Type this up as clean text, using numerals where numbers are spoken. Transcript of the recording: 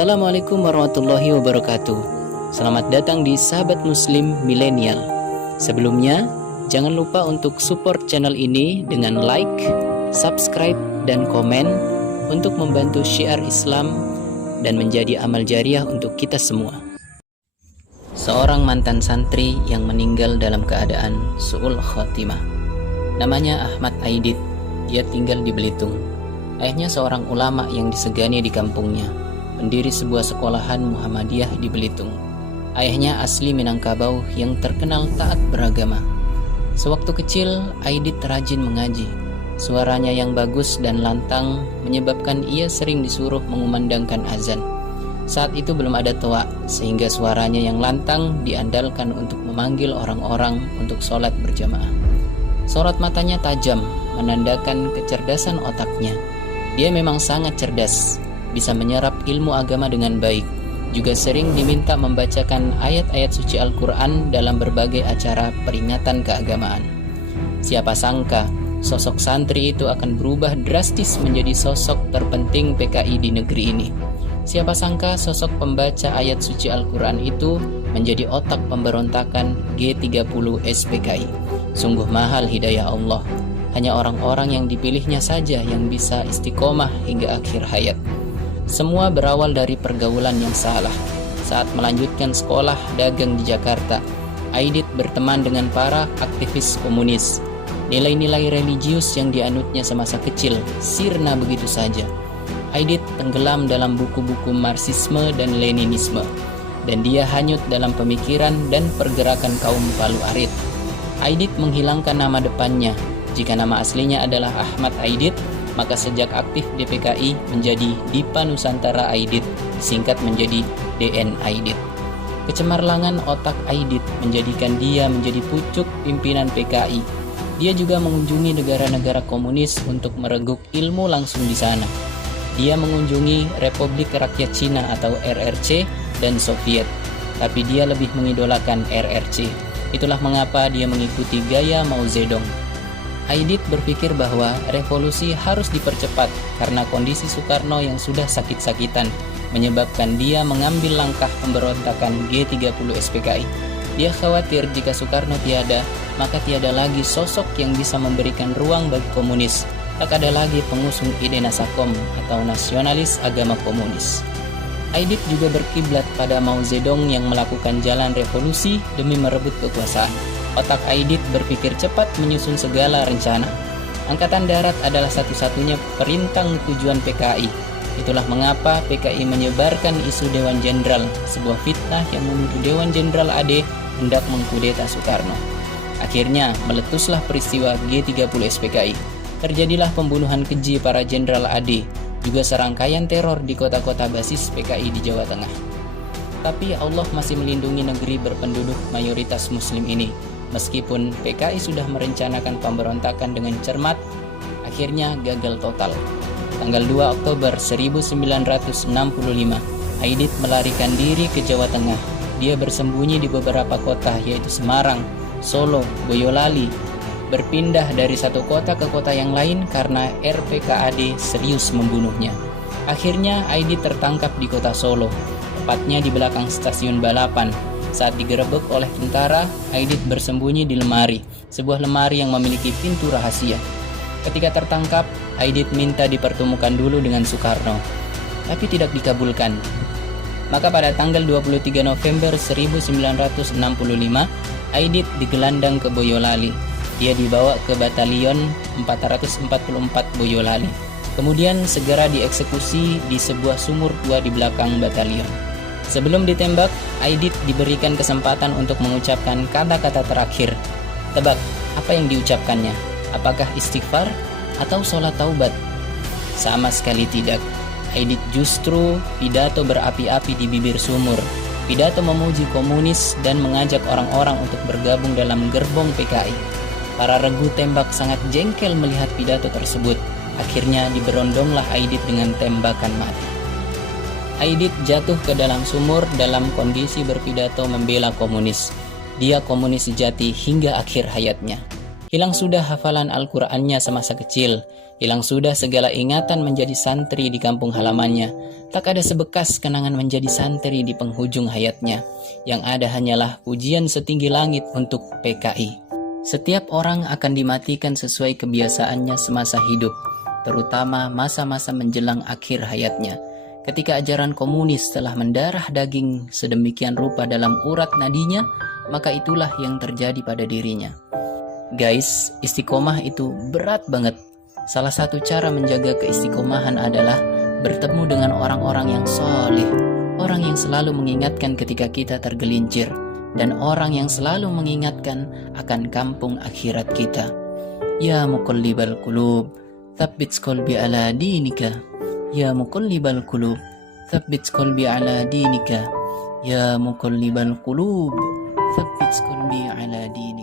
Assalamualaikum warahmatullahi wabarakatuh. Selamat datang di Sahabat Muslim Milenial. Sebelumnya, jangan lupa untuk support channel ini dengan like, subscribe, dan komen untuk membantu syiar Islam dan menjadi amal jariah untuk kita semua. Seorang mantan santri yang meninggal dalam keadaan su'ul khotimah. Namanya Ahmad Aidit. Dia tinggal di Belitung. Ayahnya seorang ulama yang disegani di kampungnya, pendiri sebuah sekolahan Muhammadiyah di Belitung. Ayahnya asli Minangkabau yang terkenal taat beragama. Sewaktu kecil, Aidit rajin mengaji. Suaranya yang bagus dan lantang menyebabkan ia sering disuruh mengumandangkan azan. Saat itu belum ada toa, sehingga suaranya yang lantang diandalkan untuk memanggil orang-orang untuk sholat berjamaah. Sorot matanya tajam, menandakan kecerdasan otaknya. Dia memang sangat cerdas, bisa menyerap ilmu agama dengan baik, juga sering diminta membacakan ayat-ayat suci Al-Quran dalam berbagai acara peringatan keagamaan. Siapa sangka sosok santri itu akan berubah drastis menjadi sosok terpenting PKI di negeri ini. Siapa sangka sosok pembaca ayat suci Al-Quran itu menjadi otak pemberontakan G30 SPKI. Sungguh mahal hidayah Allah. Hanya orang-orang yang dipilihnya saja yang bisa istiqomah hingga akhir hayat. Semua berawal dari pergaulan yang salah. Saat melanjutkan sekolah dagang di Jakarta, Aidit berteman dengan para aktivis komunis. Nilai-nilai religius yang dianutnya semasa kecil sirna begitu saja. Aidit tenggelam dalam buku-buku Marxisme dan Leninisme, dan dia hanyut dalam pemikiran dan pergerakan kaum Palu Arit. Aidit menghilangkan nama depannya. Jika nama aslinya adalah Ahmad Aidit, maka sejak aktif di PKI menjadi Dipa Nusantara Aidit, disingkat menjadi DN Aidit. Kecemerlangan otak Aidit menjadikan dia menjadi pucuk pimpinan PKI. Dia juga mengunjungi negara-negara komunis untuk mereguk ilmu langsung di sana. Dia mengunjungi Republik Rakyat Cina atau RRC dan Soviet, tapi dia lebih mengidolakan RRC. Itulah mengapa dia mengikuti gaya Mao Zedong. Aidit berpikir bahwa revolusi harus dipercepat karena kondisi Soekarno yang sudah sakit-sakitan menyebabkan dia mengambil langkah pemberontakan G30 SPKI. Dia khawatir jika Soekarno tiada, maka tiada lagi sosok yang bisa memberikan ruang bagi komunis. Tak ada lagi pengusung ide Nasakom atau nasionalis agama komunis. Aidit juga berkiblat pada Mao Zedong yang melakukan jalan revolusi demi merebut kekuasaan. Otak Aidit berpikir cepat menyusun segala rencana. Angkatan Darat adalah satu-satunya perintang tujuan PKI. Itulah mengapa PKI menyebarkan isu Dewan Jenderal, sebuah fitnah yang menuduh Dewan Jenderal AD hendak mengkudeta Soekarno. Akhirnya meletuslah peristiwa G30 SPKI. Terjadilah pembunuhan keji para Jenderal AD, juga serangkaian teror di kota-kota basis PKI di Jawa Tengah. Tapi Allah masih melindungi negeri berpenduduk mayoritas Muslim ini. Meskipun PKI sudah merencanakan pemberontakan dengan cermat, akhirnya gagal total. Tanggal 2 Oktober 1965, Aidit melarikan diri ke Jawa Tengah. Dia bersembunyi di beberapa kota yaitu Semarang, Solo, Boyolali. Berpindah dari satu kota ke kota yang lain karena RPKAD serius membunuhnya. Akhirnya Aidit tertangkap di kota Solo, tepatnya di belakang stasiun balapan. Saat digerebek oleh tentara, Aidit bersembunyi di lemari, sebuah lemari yang memiliki pintu rahasia. Ketika tertangkap, Aidit minta dipertemukan dulu dengan Soekarno, tapi tidak dikabulkan. Maka pada tanggal 23 November 1965, Aidit digelandang ke Boyolali. Dia dibawa ke Batalion 444 Boyolali. Kemudian segera dieksekusi di sebuah sumur tua di belakang batalion. Sebelum ditembak, Aidit diberikan kesempatan untuk mengucapkan kata-kata terakhir. Tebak, apa yang diucapkannya? Apakah istighfar atau sholat taubat? Sama sekali tidak. Aidit justru pidato berapi-api di bibir sumur. Pidato memuji komunis dan mengajak orang-orang untuk bergabung dalam gerbong PKI. Para regu tembak sangat jengkel melihat pidato tersebut. Akhirnya diberondonglah Aidit dengan tembakan mati. Aidit jatuh ke dalam sumur dalam kondisi berpidato membela komunis. Dia komunis sejati hingga akhir hayatnya. Hilang sudah hafalan Al-Qur'annya semasa kecil, hilang sudah segala ingatan menjadi santri di kampung halamannya. Tak ada sebekas kenangan menjadi santri di penghujung hayatnya. Yang ada hanyalah pujian setinggi langit untuk PKI. Setiap orang akan dimatikan sesuai kebiasaannya semasa hidup, terutama masa-masa menjelang akhir hayatnya. Ketika ajaran komunis telah mendarah daging sedemikian rupa dalam urat nadinya, maka itulah yang terjadi pada dirinya. Guys, istiqomah itu berat banget. Salah satu cara menjaga keistiqomahan adalah bertemu dengan orang-orang yang soleh, orang yang selalu mengingatkan ketika kita tergelincir, dan orang yang selalu mengingatkan akan kampung akhirat kita. Ya muqallibal qulub, tsabbit qalbi ala dinika. Ya muqallibal qulub, tsabbit qalbi ala dinika. Ya muqallibal qulub, tsabbit qalbi ala dinika.